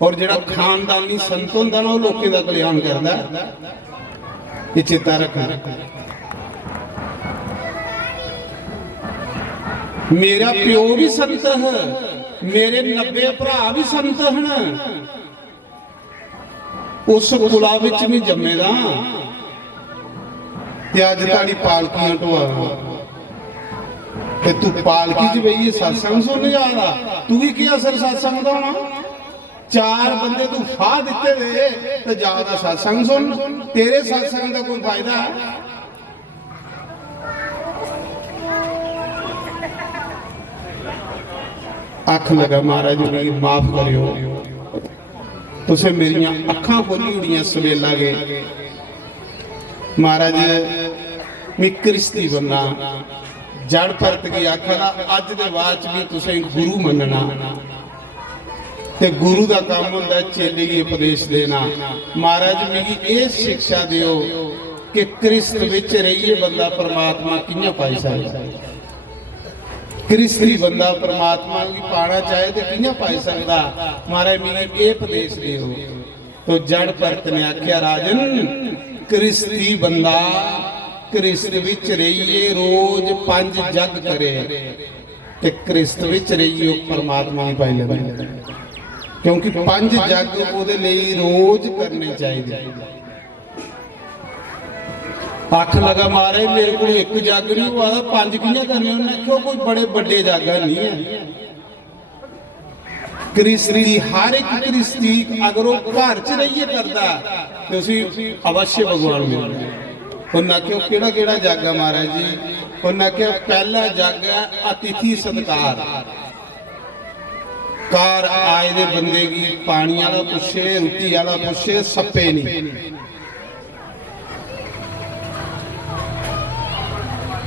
और जिहड़ा खानदानी संत हुंदा ना, वो लोकें दा कल्याण करदा। ये चेता रखना। मेरा प्यो भी संत है, मेरे 90 भरा भी संत हैं, उस कुला विच भी जम्मे दा ते अज ताड़ी पालकियां ढोआ ते तू पालकी च बइए सत्संग सुन जा। तू भी क्या असर सत्संग दा होना? 4 बंदे तू फाह दिते दे ते ज्यादा सत्संग सुन। तेरे सत्संग का कोई फायदा है? अख लगा महाराज जी माफ करियो, तुसे मेरिया अखां खोली उड़ियां सवेला गए। महाराज मैं क्रिस्ती बनना जड़ परत की आखा अज दे बाद भी तुसे गुरु मनना ते गुरु का काम होंदा चेले की उपदेश देना। महाराज मेरी ये शिक्षा दियो कि क्रिस्त विच रहिए बंदा परमात्मा कियां पाई सकदा। क्रिस्ती बंदा परमात्मा की पाना चाहे तो कियां पाई सकदा। महाराज मेरी ये उपदेश दियो। तो जड़ परत ने आख्या राजन क्रिस्ती बंदा क्रिस्त विच रहिए रोज 5 जग करे ते क्रिस्त विच रहिए परमात्मा ही पाई लेंदा, क्योंकि 5 जग उहदे लई रोज करने चाहिए। अख लगा मारे मेरे को एक जग नहीं हुआ, 5 कियां करने? उन्हें क्यों कोई बड़े बड़े जग नहीं है। क्रिस्ती हर एक क्रिस्ती अगर वो घर च रहिए करता तो उसी अवश्य भगवान मिलना। उन्हें क्यों केड़ा केड़ा जग है महाराज जी? उन्हें क्या पहला जग है अतिथि सत्कार। कार आए दे बंदे की पानी वाला पुछे, रोटी वाला पुछे, सप्पे नहीं।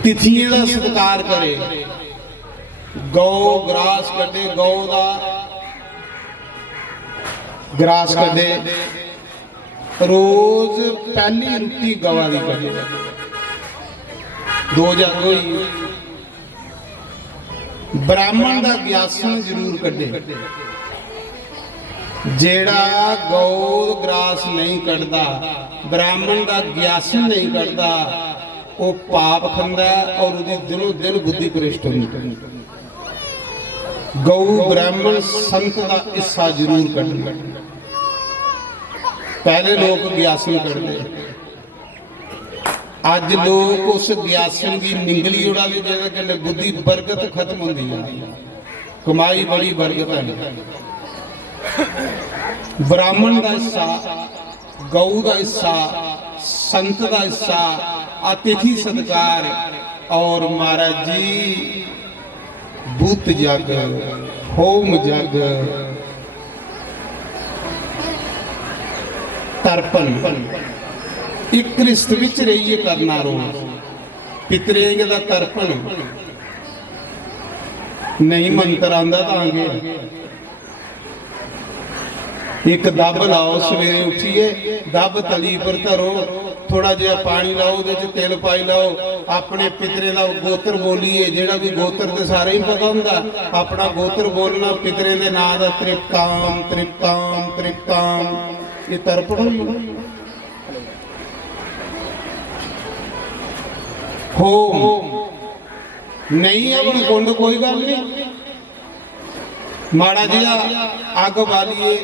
तिथियों का सत्कार करे, गौ ग्रास कटे, गौ का ग्रास कटे, रोज पहली रोटी गवा की कटे। 2 जग होई। ब्राह्मण का ग्यासन जरूर कटे। जेड़ा गौ ग्रास नहीं कटदा, ब्राह्मण का ग्यासन नहीं कटदा, वो पाप खांदा और उसकी दिनों दिन बुद्धि भ्रष्ट होंदी। गौ ब्राह्मण संत का हिस्सा जरूर कटना। पहले लोग ग्यासन करते, अज लोग उस ग्यासन की निंगली उड़ा दी जगह कहते बुद्धि बरकत खत्म होती है, कमाई बड़ी बरकत है। ब्राह्मण का हिस्सा, गऊ का हिस्सा, संत का हिस्सा, अतिथि सत्कार और महाराज जी भूत जग, होम जग, तर्पण एक क्रिस्त विच रहिए करना। रोज पितरेंगे का तर्पण नहीं मंत्र आंदा तांगे एक दब लाओ, सवेरे उठिए दब तली पर धरो, थोड़ा जिहा पानी लाओ, उहदे च तिल पाई लाओ, अपने पितरे का गोत्र बोलीए। जेड़ा भी गोत्र तो सारे ही पता हुंदा, अपना गोत्र बोलना, पितरे के नाम का त्रिपताम त्रिपताम त्रिपताम, ये तर्पण होम नहीं अपन कुंड कोई गल नहीं, माड़ा जिहा अग बालीए,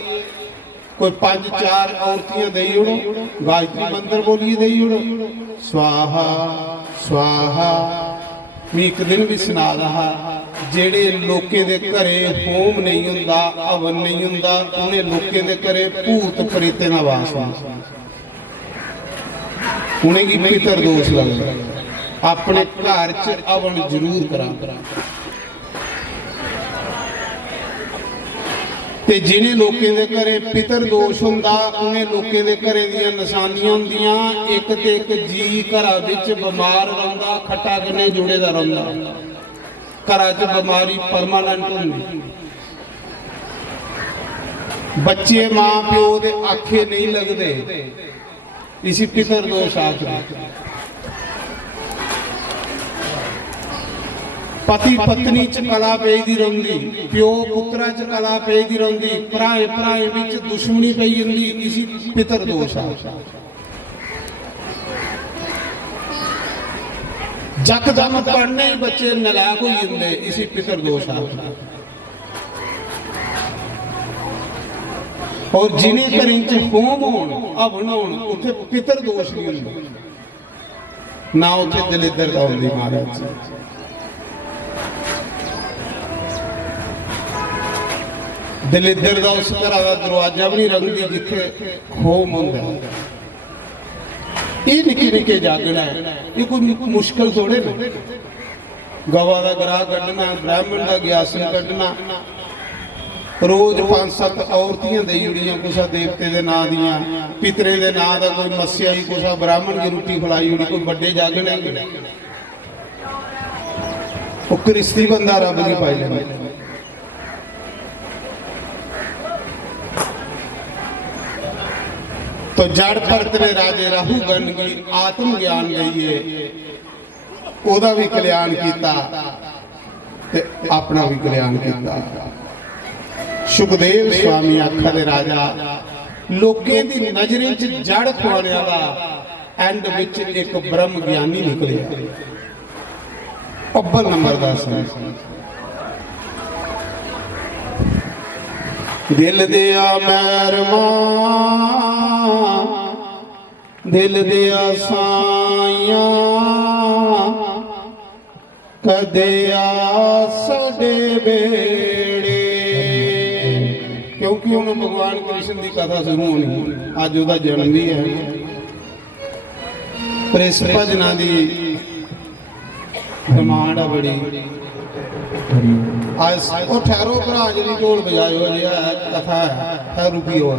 कोई 5-4 औरतियां दई उड़ो, गायत्री मंत्र बोलिए दई उड़ो, स्वाहा स्वाहा। मैं एक दिन भी सुना रहा, जेड़े लोकें दे घरे होम नहीं हुंदा, हवन नहीं हुंदा, उन्हें लोकें दे घरे भूत प्रेते दा वास हुंदा, उन्हें की पितर दोष लगदा। अपने घर च हवन जरूर करा। ते जिन्हें लोकें दे घरे पितर दोष हुंदा, उन्हें लोकें दे घरे दियां निशानियां हुंदियां। एक ते एक जी घरां विच बीमार रहिंदा, खट्टा कन्ने जुड़े दा रहिंदा, घरां च बीमारी परमानेंट हुंदी। बच्चे मां प्यो दे आखे नहीं लगदे, इसी पितर दोष आखदे। पति पत्नी च कला पेदी रहिंदी, प्यो पुत्रा च कला पेदी रहिंदी, भराए भराए विच दुश्मनी पई हुंदी, इसी पितर दोष आ। जकदम पढ़ने ही बच्चे नलायक हो जाते, इसी पितर दोष आ। और जिन्हें घर च होम होण हवन होण उत्थे पितर दोष नहीं हुंदा ना, उत्थे दलिद्र दा हुंदी महाराज जी। दलिद्र दा उस घर दा दरवाजा भी नहीं रंगदी जिथे होम हुंदा। ये निके निके जागना है, ये कोई मुश्किल थोड़े ना। गवा का गराह कढ़ना, ब्राह्मण का ग्यासन कढ़ना, रोज 5-7 औरतियां दई उड़ियां कुछ देवते के नां दियां, पितरे के नां का कोई मस्या ही कुछ ब्राह्मण की रोटी खिलाई उड़ी, कोई बड़े जागने वो क्रिस्ती बंदा रब नहीं पाई लेना। तो जड़ भरत ने राजे राहु गण की आत्म ज्ञान लईए, ओदा भी कल्याण किया ते अपना भी कल्याण किया। सुखदेव स्वामी आखा दे राजा लोकें दी नजरें च जड़ खुआने वाला एंड विच एक ब्रह्म ज्ञानी निकले, अव्वल नंबर दा सी। दिल दिया मैरमा दिल दिया साइया कदे आ साडे बेड़े, क्योंकि उन्होंने भगवान कृष्ण की कथा शुरू होनी, अज उसका जन्म भी है। पर इस भजना की डिमांड है बड़ी। वो ठहरो भरा जी ढोल बजायो जी कथा है रुकी हो।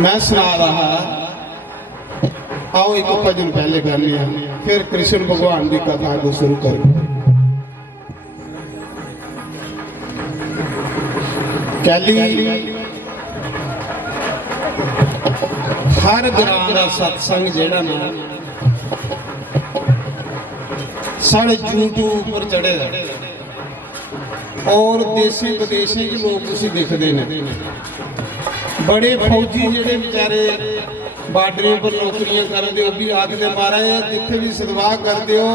मैं सुना रहा, आओ एक भजन पहले कर लिया, फिर कृष्ण भगवान की कथा को शुरू करें। कैली हर ग्राम का सत्संग जेड़ा ना साढ़े यूट्यूब पर चढ़े और देसी विदेशी के लोग उसी दिखते हैं। बड़े फौजी जेड़े बेचारे बार्डर पर नौकरियां करते हो भी आखते महाराज जिथे भी सदवाह करते हो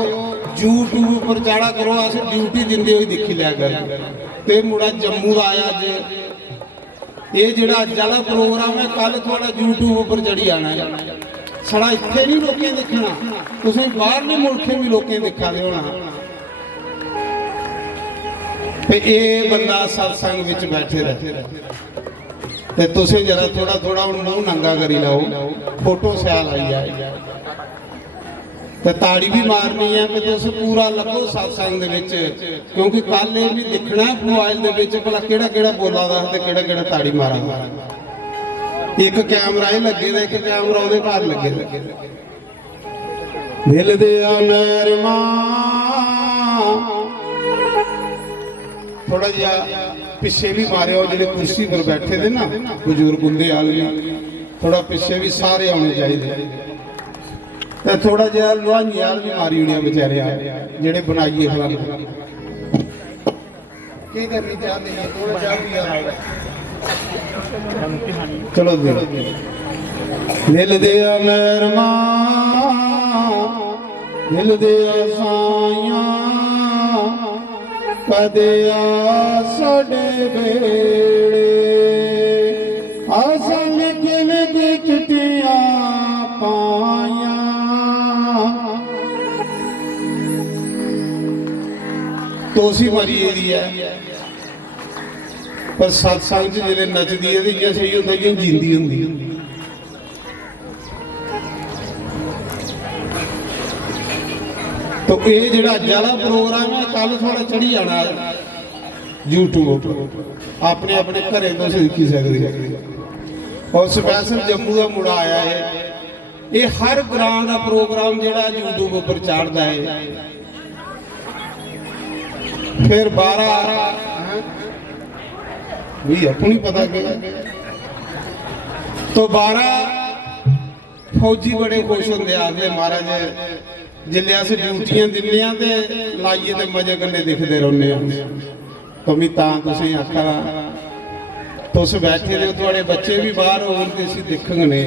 यूट्यूब पर चाड़ा करो, अस ड्यूटी दिंदे हुए दिखी लिया कर। ते मुड़ा जम्मू का आया जे ये जिहड़ा अज वाला प्रोग्राम है कल थोड़ा यूट्यूब पर चढ़ी आना है। साढ़ा इत्थे नहीं लोकें देखना, तुसीं बाहरले मुल्खें भी लोकें देखा दे होना। ते ये बंदा सत्संग विच बैठे रहे ते तुसीं जरा थोड़ा थोड़ा हुण मूंह नंगा करी लाओ, फोटो सियाल आई जाए ते ताड़ी भी मारनी है कि तुस पूरा लगो सत्संग दे विच, क्योंकि कल ये भी दिखना मोबाइल दे विच भला किहड़ा किहड़ा बोला दा ते किहड़ा किहड़ा ताड़ी मारा दा। एक कैमरा ही लगे दा, एक कैमरा उहदे घर लगे दा। दिल दिया मेरमा थोड़ा जिहा पिछे भी मारियो, जिहड़े कुर्सी पर बैठे थे ना बुजुर्ग हुंदे आदमी, थोड़ा पिछे भी सारे आने चाहिए। थोड़ा जहा लुहाइयां भी मारी होनी बेचारे जेड़े बनाइए खिला चलो दिल दिया मेरमा दिल दिया साइया कदे आ साडे बेड़े, असल किल दी चिट्टियां पाइया तोसी मरी है। पर सत्संग जिहड़े नचदी है ते सही होंदा कि जींदी हुंदी। तो ये जिहड़ा अज वाला प्रोग्राम है कल थोड़ा चढ़ी जाना यूट्यूब पर, अपने अपने घरें तो देखी सकते। और स्पैशल जम्मू का मुड़ा आया है, ये हर ग्रां का प्रोग्राम जिहड़ा यूट्यूब पर चाढ़ता है। फिर 12 भी अपनी पता कि तो 12 फौजी बड़े खुश होंगे आखिर महाराज जिले अस ड्यूटियां दिन्ने ते लाइए तो मजे कन्नै दिखते रहने तो मैं आखा तुस बैठे हो थोड़े बच्चे भी बाहर हो दिखने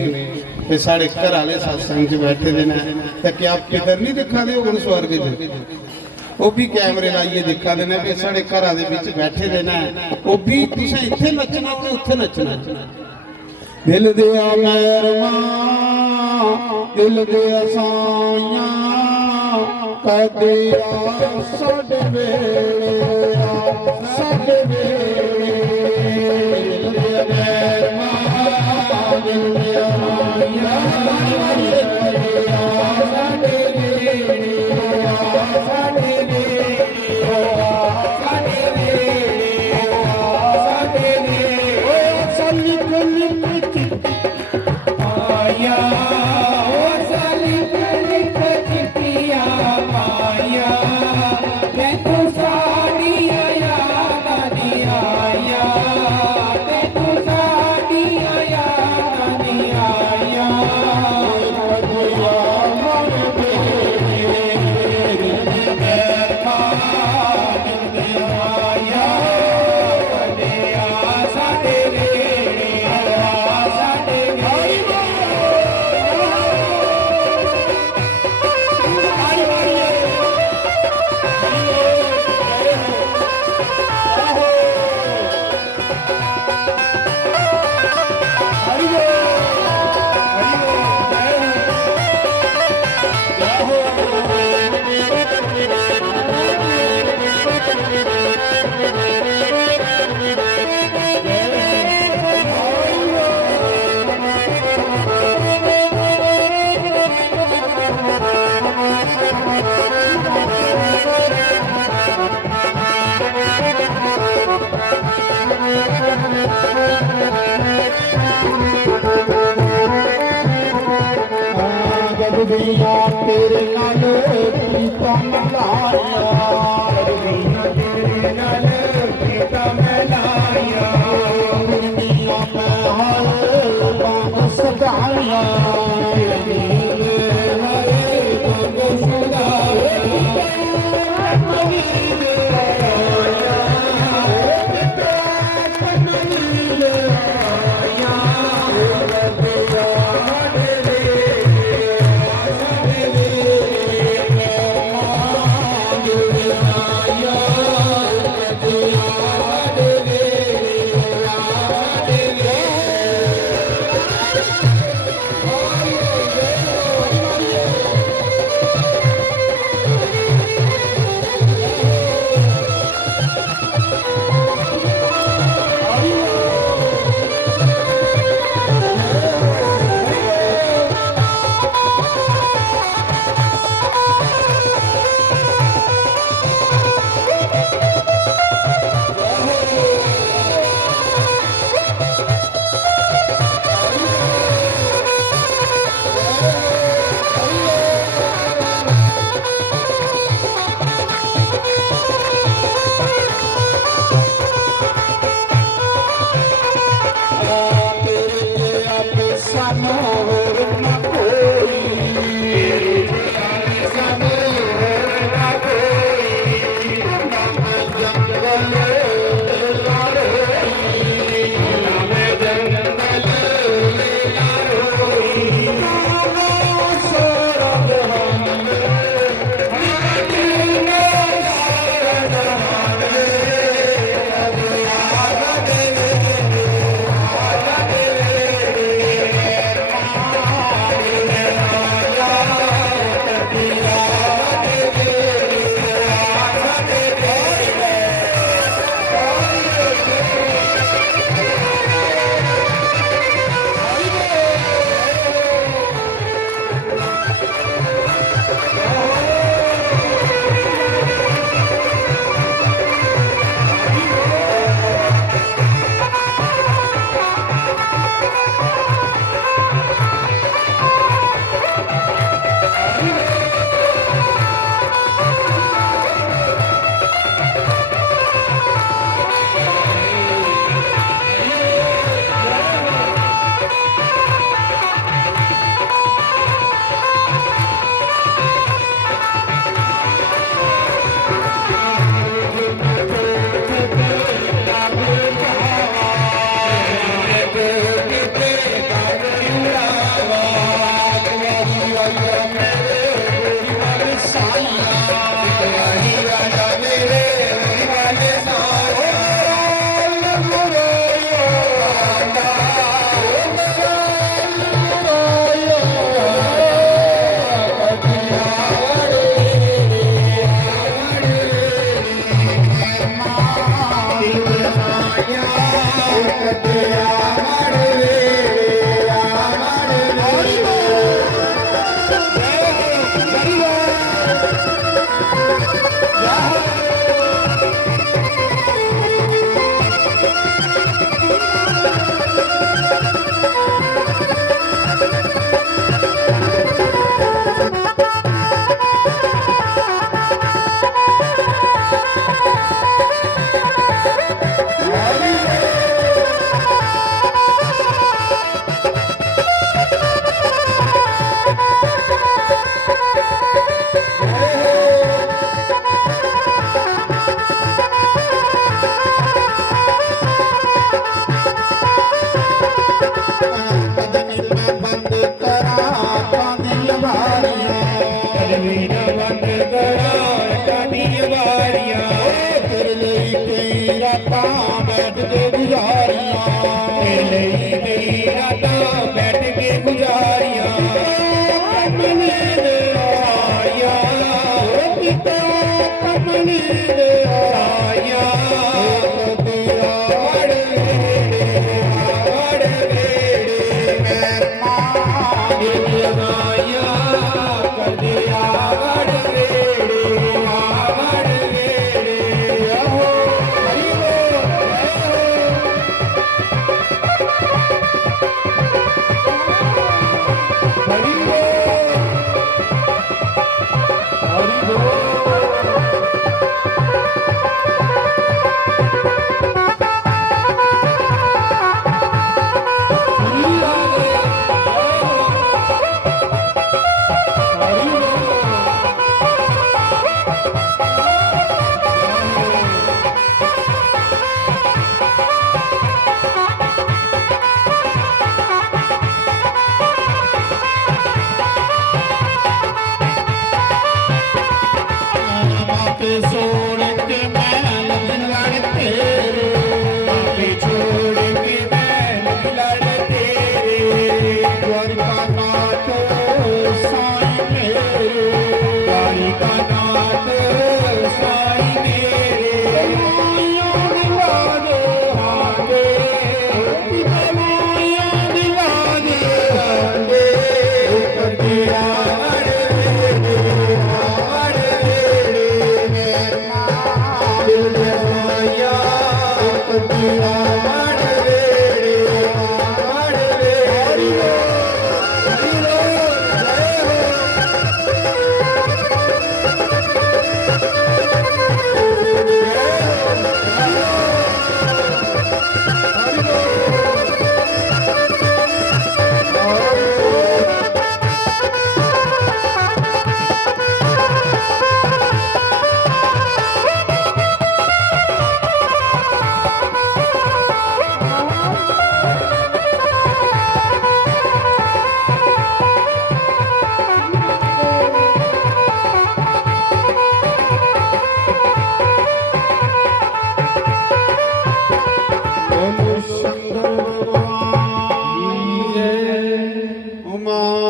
ते साढ़े घर वाले सत्संग च बैठे दे ने ते क्या पितर नहीं दिखा दे हुण स्वर्ग च वो भी कैमरे लाइए दिखा देना कि साढ़े घर दे बैठे दे ने वो भी तुसें इत्थे नचना ते उत्थे नचना दिल दिया मेहरमा दिल दिया साइया कदिया साडे वेले साडे वेले दिल दिया मेहरमा दिल दिया साइया साडे वेले साडे वेले साडे वेले साडे वेले ओ सल्ली दिया तेरे नाल प्रीतम लाया तेरे नाल प्रीतम लाया दुनिया में हर बाग सजाया तेरे लिए कई रातां बैठ के गुजारियां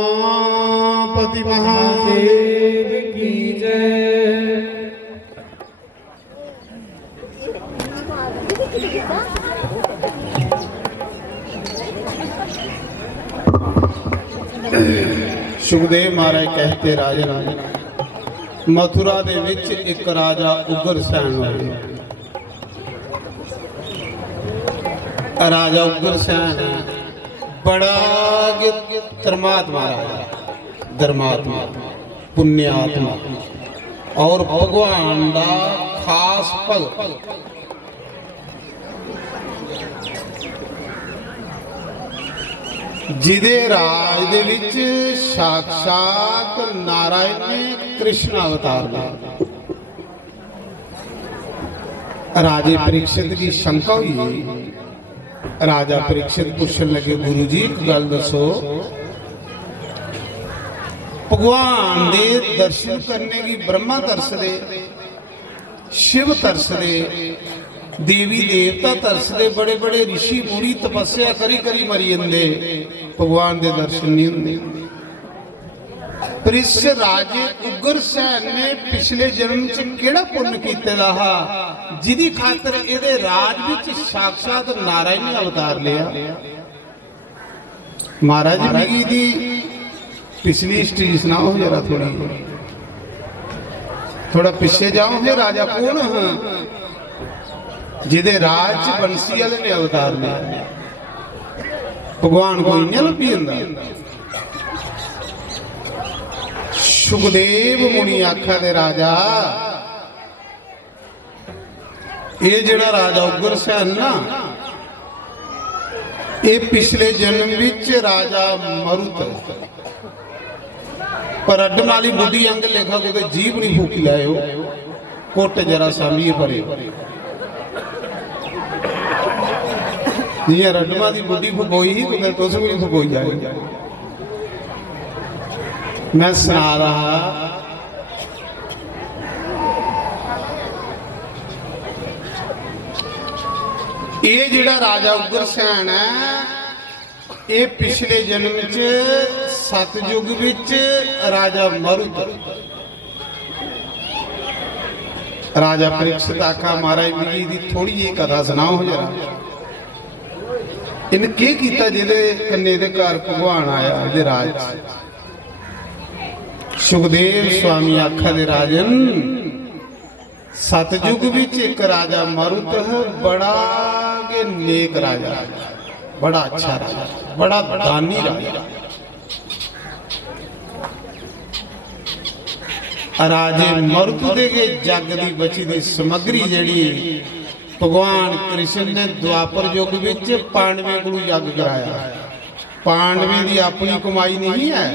उमापति महादेव की जय। सुखदेव महाराज कहते राजन मथुरा दे विच एक राजा उग्रसैन होया। राजा उग्रसैन बड़ा धर्मात्मा राजा, धर्मात्मा पुण्यात्मा और भगवान दा खास भगत। जिदे राज दे विच साक्षात नारायण ने कृष्ण अवतार लिया। राजे परीक्षित की शंका हुई। राजा परीक्षित पूछने लगे गुरु जी एक गल दसो, भगवान दे दर्शन करने की ब्रह्मा तरसदे, शिव तरसदे, देवी देवता तरसदे, बड़े बड़े ऋषि मुनि तपस्या करी करी मरी जंदे, भगवान दे दर्शन नहीं होंदे। पर इस राजे उग्रसैन ने पिछले जन्म च केड़ा पुण्य कीते दा हा जिदी खातर इहदे राज विच साक्षात नारायण ने अवतार लिया। महाराज मिगी दी पिछली हिस्ट्री सुनाओ जरा, थोड़ा पीछे जाओ। फिर राजा कौन है जिदे राज च बंसी वाले ने अवतार लिया? भगवान कोई नहीं लभी जंदा। सुखदेव मुनि आखा दे राजा ये जड़ा राजा उग्रसैन ना ये पिछले जन्म विच राजा मरुत पर अड्डन वाली बुढ़ी अंग लेखा को जीभ नहीं फूकी लाओ कोट जरा सामी परे जियां रडमा की बुढ़ी फुकोई ही तुस भी फुकोई जाए। मैं सुना रहा ਇਹ ਜਿਹੜਾ ਰਾਜਾ ਉਗਰਸੈਨ ਹੈ, ਇਹ ਪਿਛਲੇ ਜਨਮ ਚ ਸਤਜੁਗ ਵਿੱਚ ਰਾਜਾ ਮਰੁਤ, राजा परीक्षित आखा महाराज जी की थोड़ी जी कथा सुनाओ जरा, इन की कीता जिहदे कन्ने दे घर भगवान आया इहदे राज। सुखदेव स्वामी आखा दे राजन, सतयुग विच एक राजा मरुत बड़ा के नेक राजा, बड़ा अच्छा राजा, बड़ा दानी राजा। राजे मरुत दे जग की बची दी समग्री जिहड़ी भगवान कृष्ण ने द्वापर युग विच पांडवें कोलों यज्ञ कराया। पांडवें की अपनी कमाई नहीं है,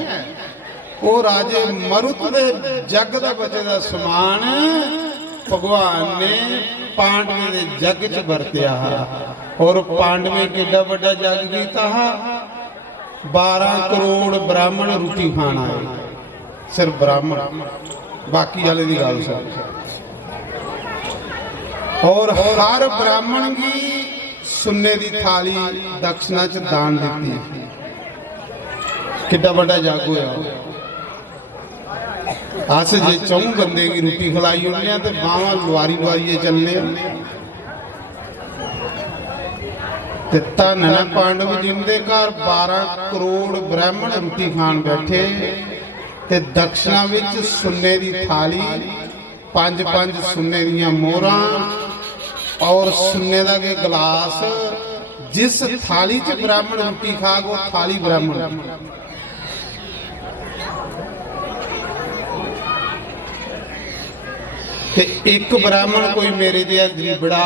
वो राजे मरुत दे जग दा बचे दा समान भगवान ने पांडवें दे जग च वरतिया। और पांडवें किड्डा वड्डा जग कीता, 12 करोड़ ब्राह्मण रोटी खाण आए, सिर्फ ब्राह्मण, बाकी वाले की गल सुन। और हर ब्राह्मण की सुन्ने की थाली दक्षिणा च दान दी। किड्डा बड़ा जग होया। अस जे 4 बंदे की रोटी खिलाई होनी तो बावां लुआरी लुआरिए चलने। धन है पांडव जिनके घर 12 करोड़ ब्राह्मण रोटी खान बैठे, ते दक्षिणा विच सुन्ने की थाली, 5-5 सुन्ने दीयां मोहरां और सुन्ने का के गिलास। जिस थाली च ब्राह्मण रोटी खा वो थाली ब्राह्मण। ते एक ब्राह्मण कोई मेरे दिया गरीबड़ा,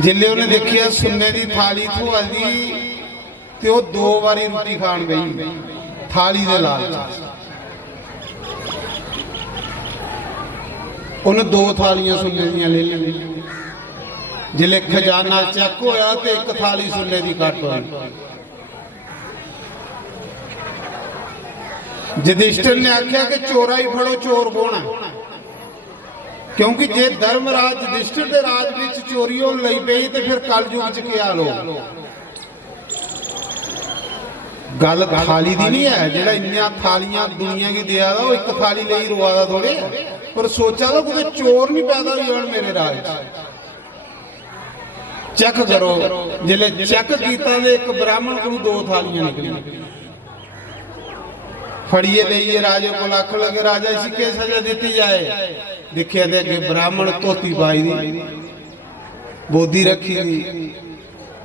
जिले उन्हें देखिया सुन्ने की थाली थोआ दी ते वो 2 बारी रोटी खान गई थाली दे लालच। उन्हें 2 थालियां सुन्ने दियां ले ली। जिले खजाना चेक होया तो एक थाली सुन्ने की घट हुई। युधिष्ठिर ने आख्या कि चोरा ही फड़ो, चोर कौन है? क्योंकि जे धर्मराज युधिष्ठिर के राज में चोरी होने लगी पई तो फिर कलयुग च क्या लोग। गल थाली दी नहीं है, जेड़ा इन्नियां थालियां दुनिया की दिया वो एक थाली ले ही रोआ थोड़े। पर सोचा तो कुछ चोर नहीं पैदा हुए मेरे राज। चेक करो, जिले चेक किया एक ब्राह्मण को 2 थालियां निकली। फड़िए ले राजे को आख लगे, राजा इसी के सजा दी जाए? देखिए अगे ब्राह्मण धोती पाई दी, बोधी रखी दी।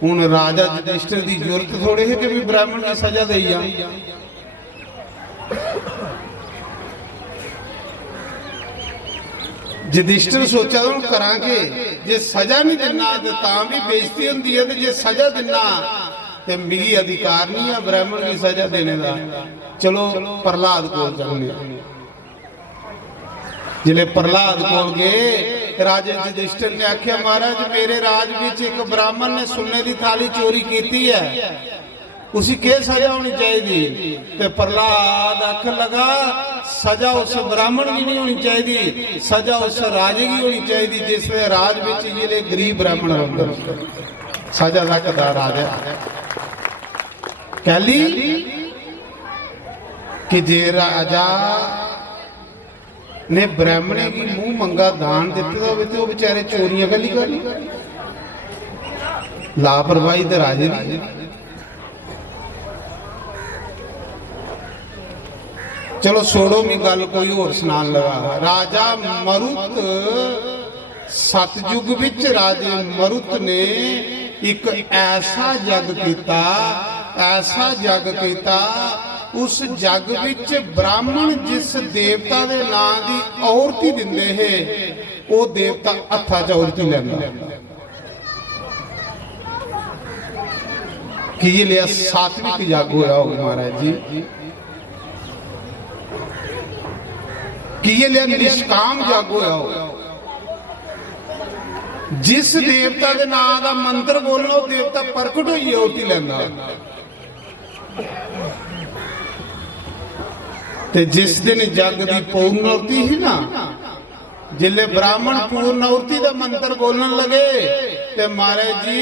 हुण राजा युधिष्ठिर की जरूरत थोड़ी है कि भी ब्राह्मण की सजा दे। युधिष्ठिर सोचा तो करा के जे सजा नहीं देना तो भी बेइज्जती होंदी है, तो जे सजा देना तो मेरी अधिकार नहीं है ब्राह्मण की सजा देने का। चलो प्रहलाद को चलने। जिले प्रहलाद कोल गए, राजे युधिष्ठिर ने आख्या महाराज मेरे राज विच एक ब्राह्मण ने सुन्ने की थाली चोरी की है, उसी के सजा होनी चाहिए? ते प्रहलाद आख लगा सजा उस ब्राह्मण की नहीं होनी चाहिए, सजा उस राजे की होनी चाहिए जिसने राज विच जिले गरीब ब्राह्मण होंगे। सजा लगता राजा कह ली कि जे राजा ने ब्राह्मणे की मुंह मंगा दान दिते तो बेचारे चोरियां गली कर लापरवाही तो राजे की। चलो छोड़ो मैं गल कोई और सुनान लगा। राजा मरुत सतयुग विच राजे मरुत ने एक ऐसा जग किया, ऐसा जग किया, उस जग विच ब्राह्मण जिस देवता के नाम की औरती दिंदे है वो देवता हत्था च औरती लैंदा। कि ये लिया सात्विक जग होया हो महाराज जी, कि ये लिया निष्काम जग होया हो। जिस देवता के नाम का मंत्र बोलो देवता प्रकट होई औरती लैंदा। ते जिस दिन जग की पूर्णति ही ना, जिले ब्राह्मण पूर्ण आहुति का मंत्र बोलन लगे ते महाराज जी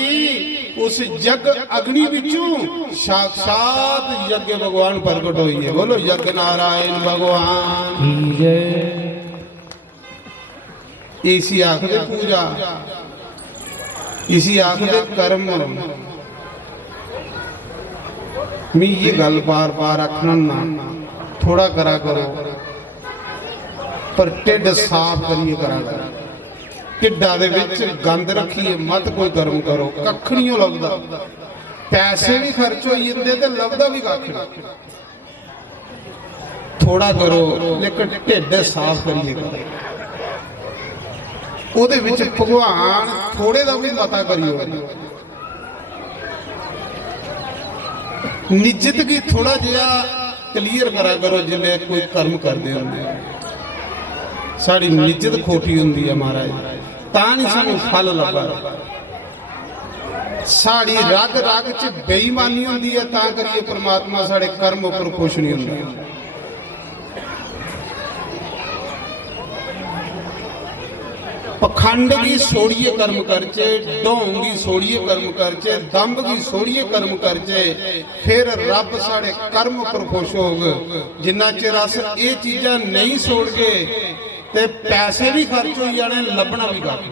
उस यज्ञ अग्नि विचों साक्षात यज्ञ भगवान प्रकट हुई है। बोलो यज्ञ नारायण भगवान की जय। इसी आखदे पूजा, इसी आखदे कर्म। मैं ये गल बार बार आखना ना, थोड़ा करा करो पर टिड साफ करिए करा करो। टिड्डा दे विच गंद रखिए मत, कोई कर्म करो कख नहीं लगदा। पैसे भी खर्च हो जाते ते लगदा भी कख नहीं। थोड़ा करो लेकिन टिड साफ करिए करो। ਉਹਦੇ ਵਿੱਚ ਭਗਵਾਨ ਥੋੜੇ ਦਾ ਵੀ ਪਤਾ ਕਰਿਓ। ਨਿਜਤ ਕੀ ਥੋੜਾ ਜਿਹਾ ਕਲੀਅਰ ਕਰਾ ਕਰੋ ਜਿਵੇਂ ਕੋਈ ਕਰਮ ਕਰਦੇ ਹੁੰਦੇ। ਸਾਡੀ ਨਿਜਤ ਖੋਟੀ ਹੁੰਦੀ ਹੈ ਮਹਾਰਾਜ, ਤਾਂ ਨਹੀਂ ਸਾਨੂੰ ਫਲ ਲੱਭਦਾ। ਸਾਡੀ ਰਗ ਰਗ 'ਚ ਬੇਈਮਾਨੀ ਹੁੰਦੀ ਹੈ, ਤਾਂ ਕਰੀਏ ਪ੍ਰਮਾਤਮਾ ਸਾਡੇ ਕਰਮ ਉੱਪਰ ਖੁਸ਼ ਨਹੀਂ ਹੁੰਦਾ। पखंड की सोड़िए कर्म करचे, ढोंग की सोड़िए कर्म करचे, दंभ की सोड़िए कर्म करचे, फिर रब साढ़े कर्म पर खुश होग। जिन्ना चिर अस ये चीज़ां नहीं सोड़ के ते पैसे भी खर्च हो जाने, लभना भी काफी।